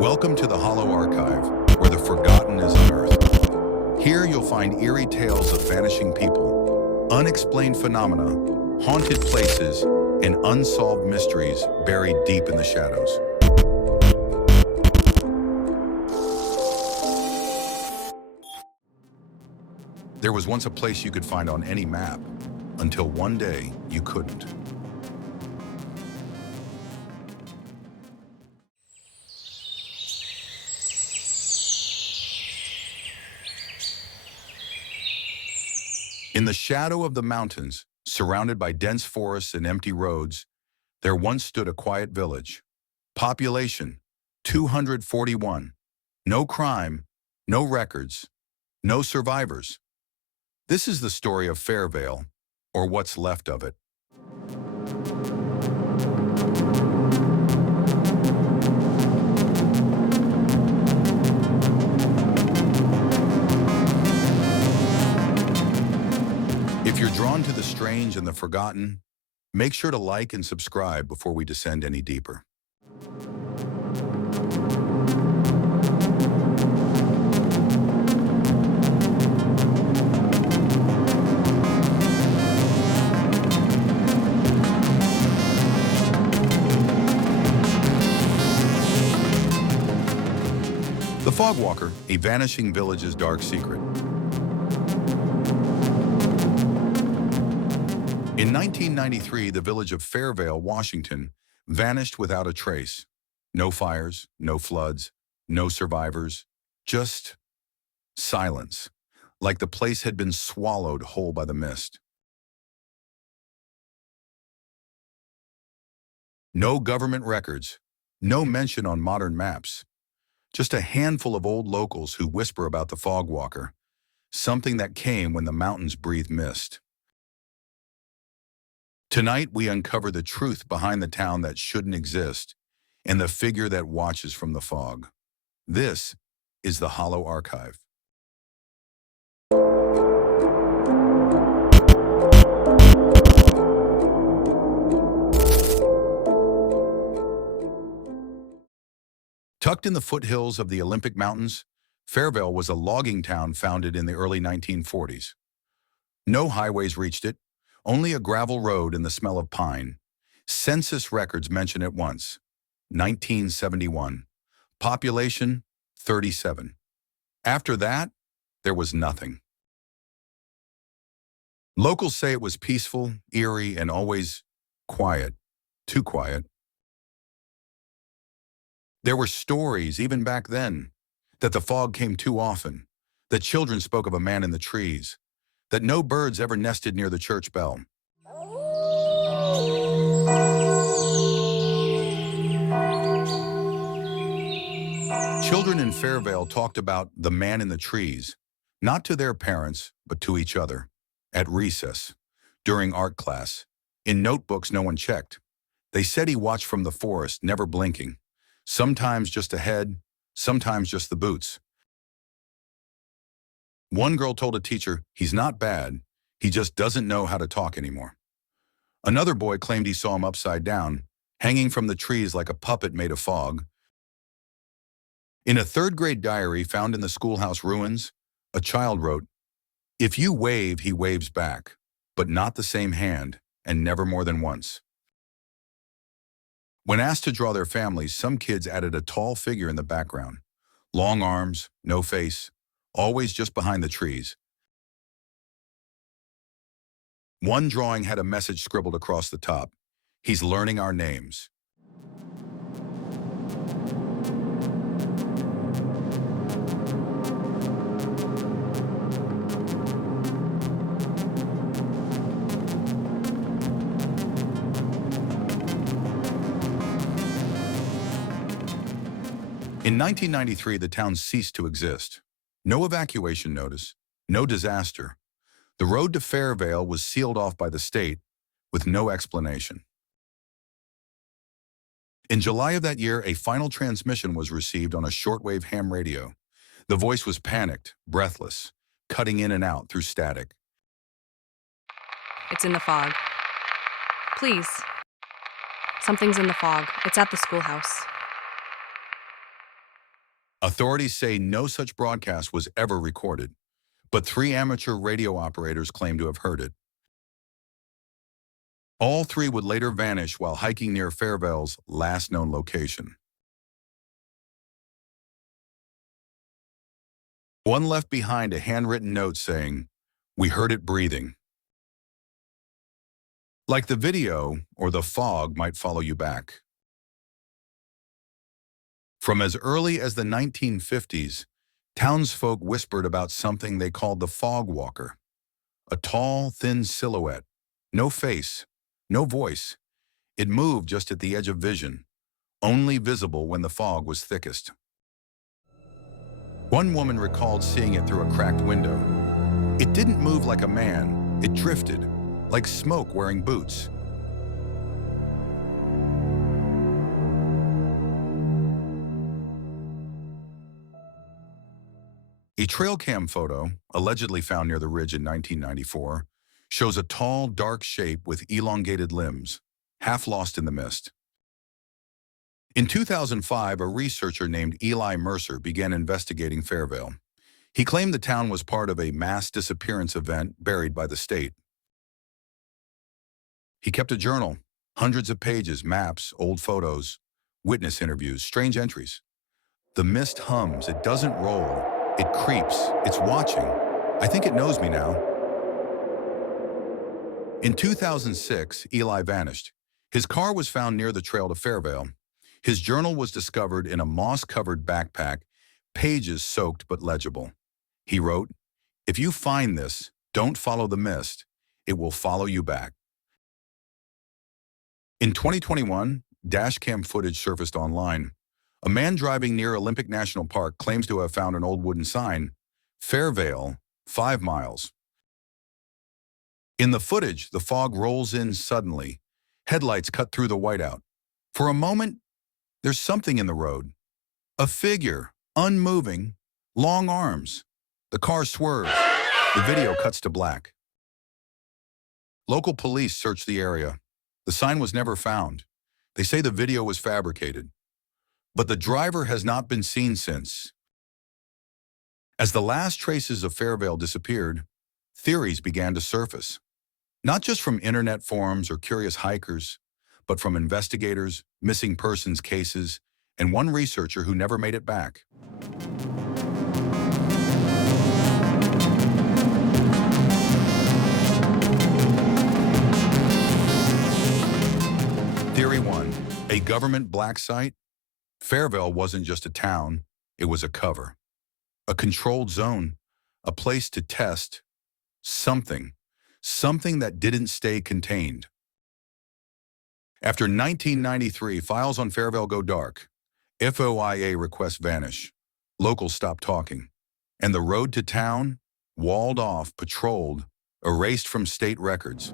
Welcome to the Hollow Archive, where the forgotten is unearthed. Here you'll find eerie tales of vanishing people, unexplained phenomena, haunted places, and unsolved mysteries buried deep in the shadows. There was once a place you could find on any map, until one day you couldn't. In the shadow of the mountains, surrounded by dense forests and empty roads, there once stood a quiet village. Population, 241. No crime, no records, no survivors. This is the story of Fairvale, or what's left of it. If you're drawn to the strange and the forgotten, make sure to like and subscribe before we descend any deeper. The Fogwalker, a vanishing village's dark secret. In 1993, the village of Fairvale, Washington, vanished without a trace. No fires, no floods, no survivors, just silence, like the place had been swallowed whole by the mist. No government records, no mention on modern maps, just a handful of old locals who whisper about the Fogwalker, something that came when the mountains breathed mist. Tonight, we uncover the truth behind the town that shouldn't exist and the figure that watches from the fog. This is the Hollow Archive. Tucked in the foothills of the Olympic Mountains, Fairvale was a logging town founded in the early 1940s. No highways reached it, only a gravel road and the smell of pine. Census records mention it once, 1971. Population, 37. After that, there was nothing. Locals say it was peaceful, eerie, and always quiet. Too quiet. There were stories, even back then, that the fog came too often, that children spoke of a man in the trees, that no birds ever nested near the church bell. Children in Fairvale talked about the man in the trees, not to their parents, but to each other, at recess, during art class, in notebooks no one checked. They said he watched from the forest, never blinking, sometimes just a head, sometimes just the boots. One girl told a teacher, "He's not bad, he just doesn't know how to talk anymore." Another boy claimed he saw him upside down, hanging from the trees like a puppet made of fog. In a third-grade diary found in the schoolhouse ruins, a child wrote, "If you wave, he waves back, but not the same hand, and never more than once." When asked to draw their families, some kids added a tall figure in the background. Long arms, no face, always just behind the trees. One drawing had a message scribbled across the top. "He's learning our names." In 1993, the town ceased to exist. No evacuation notice, no disaster. The road to Fairvale was sealed off by the state with no explanation. In July of that year, a final transmission was received on a shortwave ham radio. The voice was panicked, breathless, cutting in and out through static. It's in the fog. Please. Something's in the fog. It's at the schoolhouse. Authorities say no such broadcast was ever recorded, but 3 amateur radio operators claim to have heard it. All 3 would later vanish while hiking near Fairvale's last known location. One left behind a handwritten note saying, "We heard it breathing." Like the video or the fog might follow you back. From as early as the 1950s, townsfolk whispered about something they called the fog walker, a tall, thin silhouette, no face, no voice. It moved just at the edge of vision, only visible when the fog was thickest. One woman recalled seeing it through a cracked window. It didn't move like a man, it drifted, like smoke wearing boots. A trail cam photo, allegedly found near the ridge in 1994, shows a tall, dark shape with elongated limbs, half lost in the mist. In 2005, a researcher named Eli Mercer began investigating Fairvale. He claimed the town was part of a mass disappearance event buried by the state. He kept a journal, hundreds of pages, maps, old photos, witness interviews, strange entries. The mist hums, it doesn't roll, it creeps, it's watching. I think it knows me now. In 2006, Eli vanished. His car was found near the trail to Fairvale. His journal was discovered in a moss-covered backpack, pages soaked but legible. He wrote, "If you find this, don't follow the mist. It will follow you back." In 2021, dashcam footage surfaced online. A man driving near Olympic National Park claims to have found an old wooden sign, "Fairvale, 5 miles." In the footage, the fog rolls in suddenly. Headlights cut through the whiteout. For a moment, there's something in the road. A figure, unmoving, long arms. The car swerves. The video cuts to black. Local police searched the area. The sign was never found. They say the video was fabricated. But the driver has not been seen since. As the last traces of Fairvale disappeared, theories began to surface. Not just from internet forums or curious hikers, but from investigators, missing persons cases, and one researcher who never made it back. Theory 1, a government black site? Fairvale wasn't just a town, it was a cover. A controlled zone, a place to test something that didn't stay contained. After 1993, files on Fairvale go dark. FOIA requests vanish. Locals stop talking. And the road to town, walled off, patrolled, erased from state records.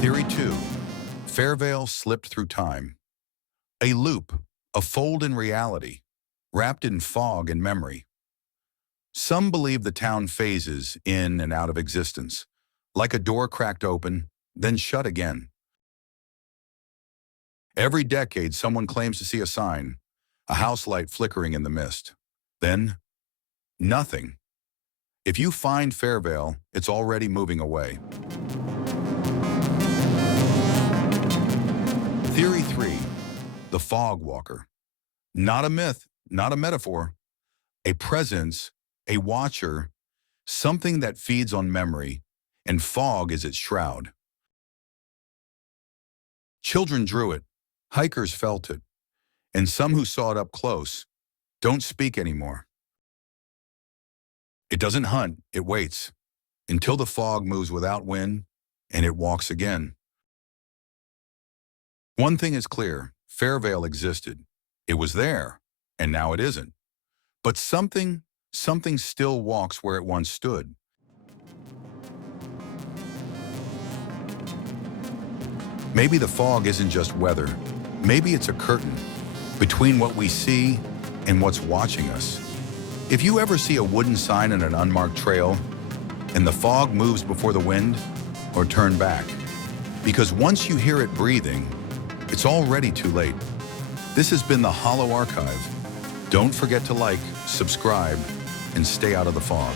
Theory 2, Fairvale slipped through time. A loop, a fold in reality, wrapped in fog and memory. Some believe the town phases in and out of existence, like a door cracked open, then shut again. Every decade, someone claims to see a sign, a house light flickering in the mist. Then, nothing. If you find Fairvale, it's already moving away. Theory 3, the fog walker. Not a myth, not a metaphor. A presence, a watcher, something that feeds on memory, and fog is its shroud. Children drew it, hikers felt it, and some who saw it up close don't speak anymore. It doesn't hunt, it waits, until the fog moves without wind, and it walks again. One thing is clear, Fairvale existed. It was there, and now it isn't. But something still walks where it once stood. Maybe the fog isn't just weather. Maybe it's a curtain between what we see and what's watching us. If you ever see a wooden sign on an unmarked trail and the fog moves before the wind, or turn back. Because once you hear it breathing, it's already too late. This has been the Hollow Archive. Don't forget to like, subscribe, and stay out of the fog.